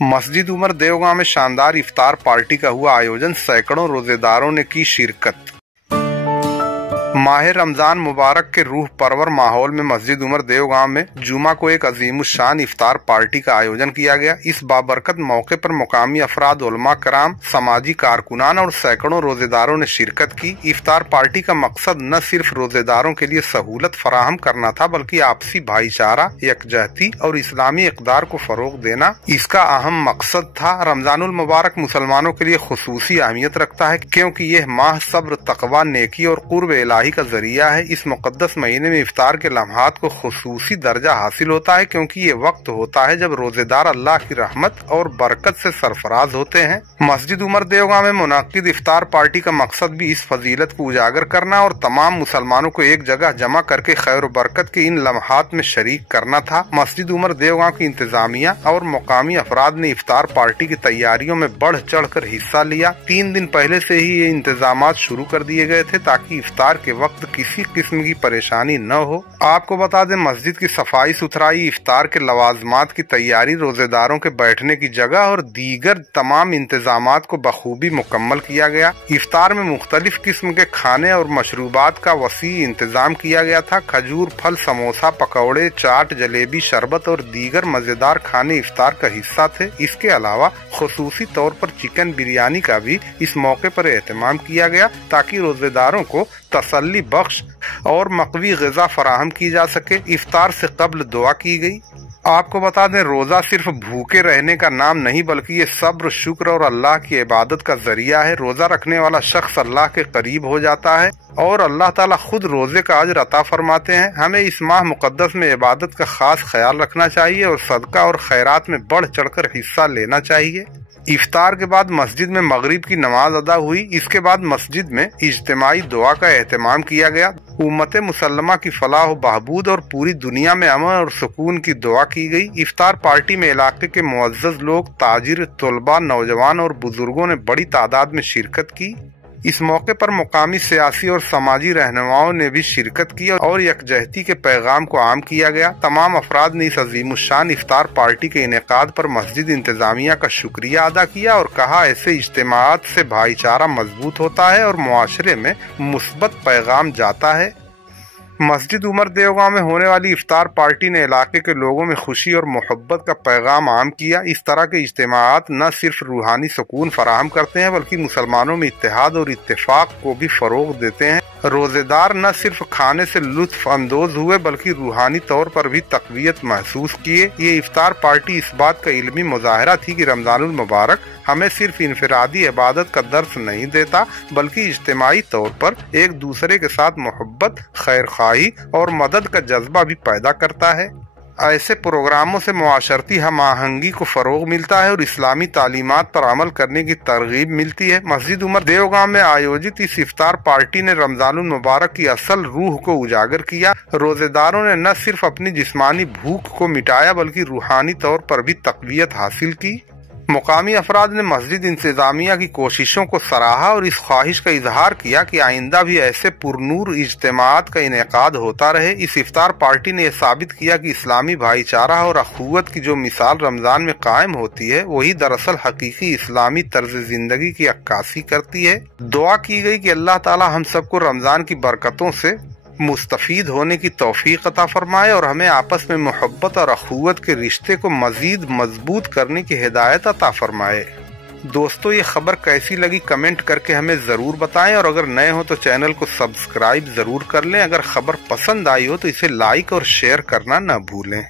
मस्जिद उमर देवगांव में शानदार इफ्तार पार्टी का हुआ आयोजन, सैकड़ों रोजेदारों ने की शिरकत। माह रमजान मुबारक के रूह परवर माहौल में मस्जिद उमर देवगांव में जुमा को एक अजीमुशान इफ्तार पार्टी का आयोजन किया गया। इस बाबरकत मौके पर मुकामी अफराद, उलमा कराम, समाजी कारकुनान और सैकड़ों रोजेदारों ने शिरकत की। इफ्तार पार्टी का मकसद न सिर्फ रोजेदारों के लिए सहूलत फराहम करना था, बल्कि आपसी भाईचारा, यकजहती और इस्लामी इक़दार को फरोग देना इसका अहम मकसद था। रमजानुल मुबारक मुसलमानों के लिए खुसूसी अहमियत रखता है, क्योंकि यह माह सब्र, तकवा, नेकी और कुर्ब इलाही का जरिया है। इस मुकद्दस महीने में इफ्तार के लम्हात को खुसूसी दर्जा हासिल होता है, क्योंकि ये वक्त होता है जब रोजेदार अल्लाह की रहमत और बरकत से सरफराज होते हैं। मस्जिद उमर देवगांव में मुनाकिद इफ्तार पार्टी का मकसद भी इस फजीलत को उजागर करना और तमाम मुसलमानों को एक जगह जमा करके खैर बरकत के इन लम्हात में शरीक करना था। मस्जिद उमर देवगांव की इंतजामिया और मुकामी अफराद ने इफ्तार पार्टी की तैयारियों में बढ़ चढ़ कर हिस्सा लिया। 3 दिन पहले से ही ये इंतजामात शुरू कर दिए गए थे, ताकि इफ्तार के वक्त किसी किस्म की परेशानी न हो। आपको बता दें, मस्जिद की सफाई सुथराई, इफ्तार के लवाजमात की तैयारी, रोजेदारों के बैठने की जगह और दीगर तमाम इंतजामात को बखूबी मुकम्मल किया गया। इफ्तार में मुख्तलिफ किस्म के खाने और मशरूबात का वसी इंतजाम किया गया था। खजूर, फल, समोसा, पकौड़े, चाट, जलेबी, शरबत और दीगर मजेदार खाने इफ्तार का हिस्सा थे। इसके अलावा खुसूसी तौर पर चिकन बिरयानी का भी इस मौके पर एहतमाम किया गया, ताकि रोजेदारों को तसल्ली बख्श और मकवी ग़िज़ा फराहम की जा सके। इफ्तार से कब्ल दुआ की गई। आपको बता दें, रोजा सिर्फ भूखे रहने का नाम नहीं, बल्कि ये सब्र, शुक्र और अल्लाह की इबादत का जरिया है। रोजा रखने वाला शख्स अल्लाह के करीब हो जाता है और अल्लाह ताला खुद रोजे का अजर अता फरमाते हैं। हमें इस माह मुकद्दस में इबादत का खास ख्याल रखना चाहिए और सदका और खैरात में बढ़ चढ़कर हिस्सा लेना चाहिए। इफ्तार के बाद मस्जिद में मगरिब की नमाज अदा हुई। इसके बाद मस्जिद में इज्तिमाई दुआ का एहतमाम किया गया। उम्मत मुसल्लमा की फलाह व बहबूद और पूरी दुनिया में अमन और सुकून की दुआ की गई। इफ्तार पार्टी में इलाके के मुअज़्ज़ज़ लोग, ताजिर, तुलबा, नौजवान और बुजुर्गों ने बड़ी तादाद में शिरकत की। इस मौके पर मुकामी सियासी और समाजी रहनुमाओं ने भी शिरकत की और यकजहती के पैगाम को आम किया गया। तमाम अफराद ने इस अजीमुशान इफ्तार पार्टी के इनेकाद पर मस्जिद इंतजामिया का शुक्रिया अदा किया और कहा, ऐसे इज्तिमाआत से भाईचारा मजबूत होता है और मुआशरे में मुस्बत पैगाम जाता है। मस्जिद उमर देवगांव में होने वाली इफ्तार पार्टी ने इलाके के लोगों में खुशी और मोहब्बत का पैगाम आम किया। इस तरह के इज्तिमाआत न सिर्फ रूहानी सुकून फराहम करते हैं, बल्कि मुसलमानों में इत्तेहाद और इत्तेफाक को भी फरोग देते हैं। रोजेदार न सिर्फ खाने से लुत्फ अंदोज हुए, बल्कि रूहानी तौर पर भी तक़वियत महसूस किए। ये इफ्तार पार्टी इस बात का इल्मी मुजाहरा थी कि रमजानुल मुबारक हमें सिर्फ इनफरादी इबादत का दर्स नहीं देता, बल्कि इज्तिमाई तौर पर एक दूसरे के साथ मोहब्बत, खैर ख्वाही और मदद का जज्बा भी पैदा करता है। ऐसे प्रोग्रामों से मुआशरती हम आहंगी को फरोग मिलता है और इस्लामी तालीमात पर अमल करने की तरगीब मिलती है। मस्जिद उमर देवगांव में आयोजित इस इफ्तार पार्टी ने रमजानुल मुबारक की असल रूह को उजागर किया। रोजेदारों ने न सिर्फ अपनी जिस्मानी भूख को मिटाया, बल्कि रूहानी तौर पर भी तक़वियत हासिल की। मुकामी अफराद ने मस्जिद इंतजामिया की कोशिशों को सराहा और इस ख्वाहिश का इजहार किया कि आइंदा भी ऐसे पुरनूर इज्तिमाआत का इनेकाद होता रहे। इस इफ्तार पार्टी ने यह साबित किया कि इस्लामी भाईचारा और अखुवत की जो मिसाल रमजान में कायम होती है, वही दरअसल हकीकी इस्लामी तर्ज जिंदगी की अक्कासी करती है। दुआ की गई कि अल्लाह ताला हम सबको रमजान की बरकतों से मुस्तफीद होने की तौफीक अता फरमाए और हमें आपस में मोहब्बत और अखुवत के रिश्ते को मजीद मजबूत करने की हिदायत अता फरमाए। दोस्तों, ये खबर कैसी लगी कमेंट करके हमें ज़रूर बताएं और अगर नए हो तो चैनल को सब्सक्राइब ज़रूर कर लें। अगर खबर पसंद आई हो तो इसे लाइक और शेयर करना न भूलें।